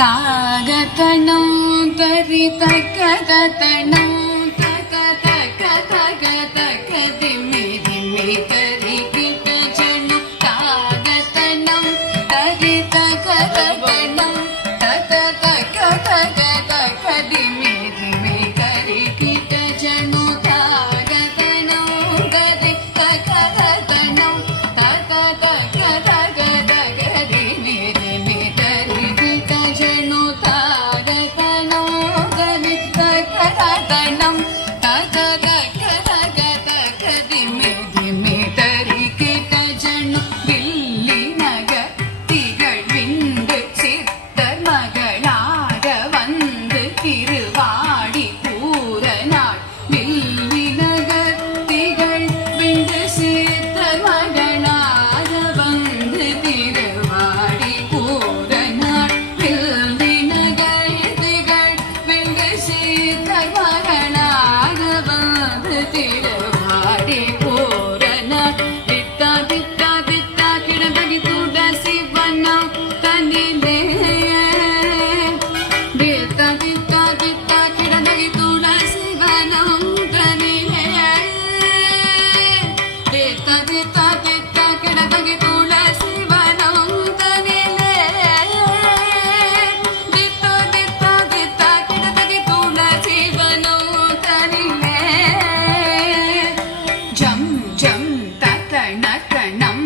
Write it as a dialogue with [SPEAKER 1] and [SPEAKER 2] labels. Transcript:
[SPEAKER 1] తాగతనం తరి తగ్గతనం తగ తగ తగ తగ దిమి దిమి తరి కిట జను తాగతనం తరి తగ్గ நம்